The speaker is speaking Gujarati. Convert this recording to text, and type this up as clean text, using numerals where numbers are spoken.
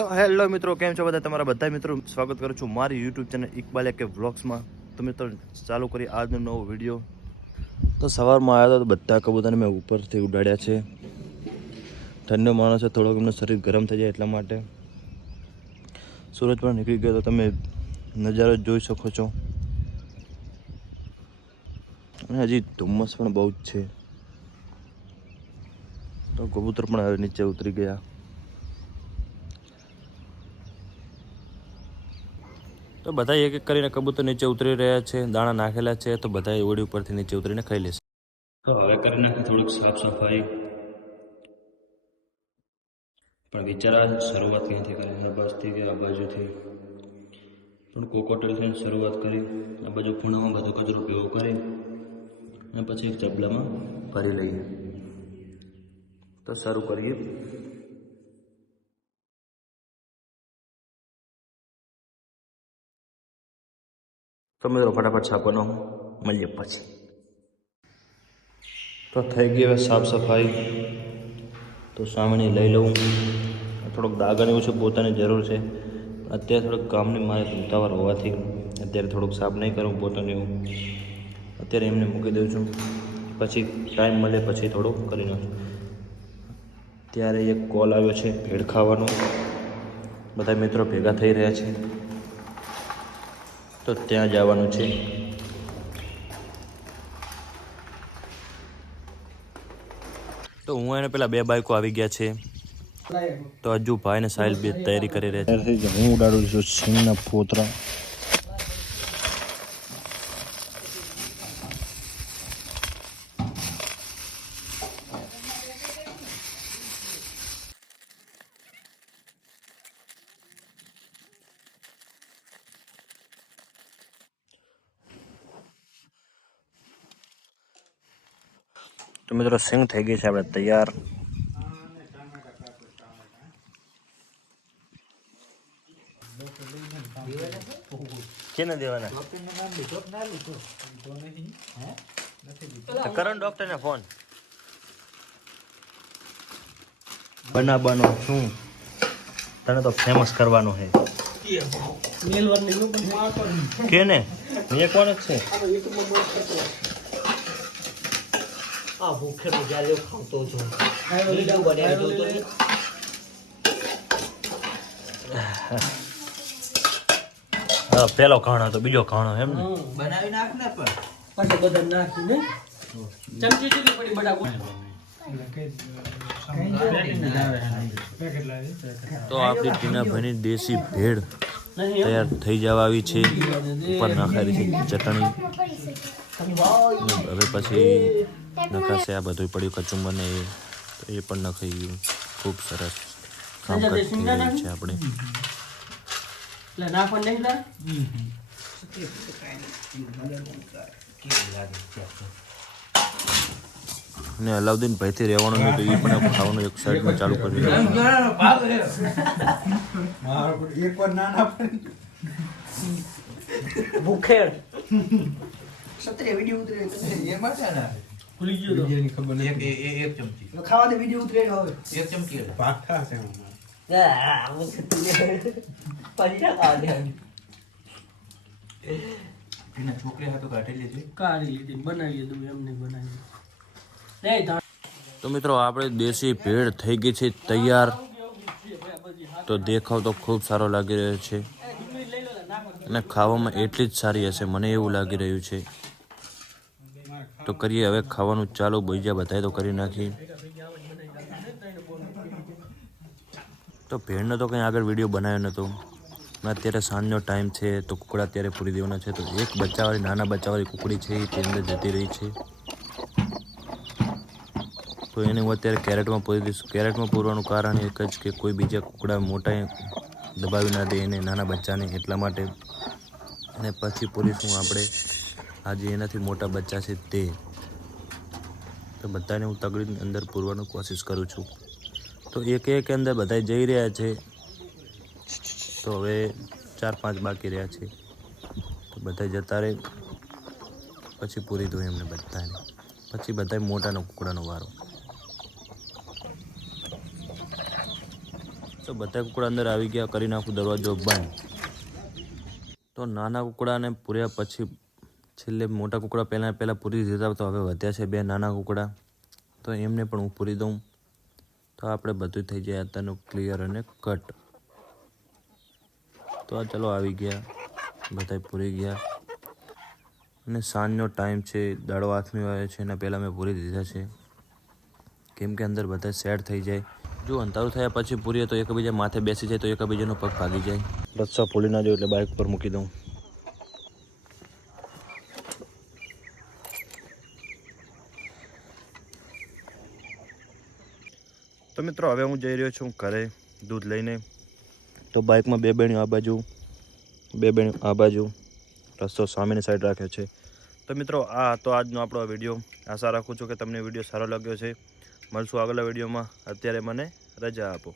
તો હેલો મિત્રો, કેમ છો બધા? તમારા બધા મિત્રો સ્વાગત કરું છું મારી યુટ્યુબ ચેનલ ઇકબાલ કે વ્લોગ્સમાં. તો મિત્રો ચાલુ કરી આજનો નવો વિડીયો. તો સવારમાં આવ્યા તો બધા કબૂતરને મેં ઉપરથી ઉડાડ્યા છે. ઠંડો માણસ છે, થોડોક એમનું શરીર ગરમ થઈ જાય એટલા માટે. સૂરજ પણ નીકળી ગયો તો તમે નજારો જોઈ શકો છો. અને હજી ધુમ્મસ પણ બહુ જ છે. તો કબૂતર પણ હવે નીચે ઉતરી ગયા. તો બધા એક એક કરીને કબૂતર નીચે ઉતરી રહ્યા છે. દાણા નાખેલા છે તો બધા ઓડી ઉપરથી નીચે ઉતરીને ખાઈ લેશે. તો હવે કરી નાખી થોડીક સાફ સફાઈ. પણ વિચારા શરૂઆત ક્યાંથી કરી? આ બાજુથી કે આ બાજુથી પણ કોકોટલથી શરૂઆત કરી. આ બાજુ ખૂણામાં બધો કચરો ભેગો કરી અને પછી એક ચપલામાં ભરી લઈએ. તો શરૂ કરીએ. તો મિત્રો ફટાફટ છાપવાનો મળીએ પછી. તો થઈ ગઈ હવે સાફ સફાઈ. તો સામેની લઈ લઉં. થોડોક દાગણ એવું છે, પોતાની જરૂર છે. અત્યારે થોડુંક કામની મારે ઉતાવળ હોવાથી અત્યારે થોડુંક સાફ નહીં કરું પોતાનું એવું. અત્યારે એમને મૂકી દઉં છું, પછી ટાઈમ મળે પછી થોડુંક કરી નાખું. ત્યારે એક કોલ આવ્યો છે ભેળ ખાવાનો. બધા મિત્રો ભેગા થઈ રહ્યા છે તો ત્યાં જવાનું છે. તો હું એને પેલા બે બાઈકો આવી ગયા છે. તો હજુ ભાઈ ને સાહિલ બે તૈયારી કરી રહ્યા છે. હું ઉડાડું છું સિંગના ફોતરા. તો મિત્રો સિંગ થઈ ગઈ છે આપણે તૈયાર. કેને દેવાના? કરણ ડોક્ટર ને ફોન બનાવવાનો શું? તને તો ફેમસ કરવાનો છે. કેને એ કોણ છે? આ ભૂખે તો જ્યારે ખાતો હતો વિડિયો બનાવ્યો તો હા, પેલો ઘાણો તો બીજો ઘાણો એમ ને બનાવી નાખ ને પણ પછી બધા નાખીને ચમચી ચીલી પડી બડા તો આપણી ટીનાભાઈની દેશી ભેળ તૈયાર થઈ જવા આવી છે. ઉપર નાખાયેલી છે ચટણી. હવે પછી નખાશે આ બધું પડ્યું કચુંબર ને એ પણ નખાઈ ગયું. ખૂબ સરસ કામકાજ થઈ રહ્યું છે આપણે. ને અલાઉદ્દીન ભાઈથી રહેવાનું નહીં તો એ પણ ખાવાનું એક સાઈડમાં ચાલુ કરી ભૂખેડ સત્રે વિડિયો ઉતરે એમાં છે ને ભૂલી ગયો તો વિડિયોની ખબર નથી. એક ચમચી ખાવા દે વિડિયો ઉતરે હવે એક ચમચી પાઠા છે આ મુખે પૈસા કાઢે એના છોકરી હતો કાઢી લીધી બનાવી દઉં એમને બનાવી. તો મિત્રો આપણે દેશી ભેળ થઈ ગઈ છે તૈયાર. તો દેખાવ તો ખૂબ સારો લાગી રહ્યો છે અને ખાવામાં એટલી જ સારી હશે મને એવું લાગી રહ્યું છે. તો કરીએ હવે ખાવાનું ચાલુ. બીજા બધાએ તો કરી નાખી. તો ભેળનો તો કંઈ આગળ વિડીયો બનાવ્યો નહોતો. અત્યારે સાંજનો ટાઈમ છે તો કુકડા અત્યારે પૂરી દેવાના છે. તો એક બચ્ચાવાળી નાના બચ્ચાવાળી કુકડી છે એ તે અંદર જતી રહી છે. તો એને હું અત્યારે કેરેટમાં પૂરી દઈશ. કેરેટમાં પૂરવાનું કારણ એક જ કે કોઈ બીજા કુકડા મોટા દબાવી ના દે એને નાના બચ્ચાને, એટલા માટે. અને પછી પૂરીશું આપણે આજે એનાથી મોટા બચ્ચા છે તે. તો બધાને હું તગડીની અંદર પૂરવાનું કોશિશ કરું છું. તો એક અંદર બધા જઈ રહ્યા છે. તો હવે 4-5 બાકી રહ્યા છે. તો બધા જતા રહે પછી પૂરી દઉં એમને બધાને. પછી બધા મોટાનો કુકડાનો વારો. તો તો બધા કુકડા અંદર આવી ગયા, કરી નાખું દરવાજો બંધ. તો નાના કુકડાને પૂર્યા પછી છેલ્લે મોટા કુકડા પહેલાં પૂરી દીધા, તો હવે વધ્યા છે 2 નાના કુકડા, તો એમને પણ હું પૂરી દઉં. તો આપણે બધું થઈ જાય અત્યારનું ક્લિયર અને કટ. તો આ ચલો આવી ગયા, બધા પૂરી ગયા. અને સાંજનો ટાઈમ છે, દાડો હાથમી આવે છે, એના પહેલાં મેં પૂરી દીધા છે, કેમ કે અંદર બધા સેટ થઈ જાય. જો અંધારું થયા પછી પૂરીએ તો એકબીજા માથે બેસી જાય, તો એકબીજાનો પગ ભાગી જાય. રસ્સા ફોલી ના જાય એટલે બાઇક પર મૂકી દઉં. તો મિત્રો હવે હું જઈ રહ્યો છું ઘરે દૂધ લઈને. તો બાઇકમાં 2 બેણીઓ આ બાજુ, 2 બેણીઓ આ બાજુ, રસ્તો સામેની સાઈડ રાખ્યો છે. તો મિત્રો આ હતો આજનો આપણો વિડીયો. આશા રાખું છું કે તમને વિડીયો સારો લાગ્યો છે. મળશું આગલા વિડીયોમાં. અત્યારે મને રજા આપો.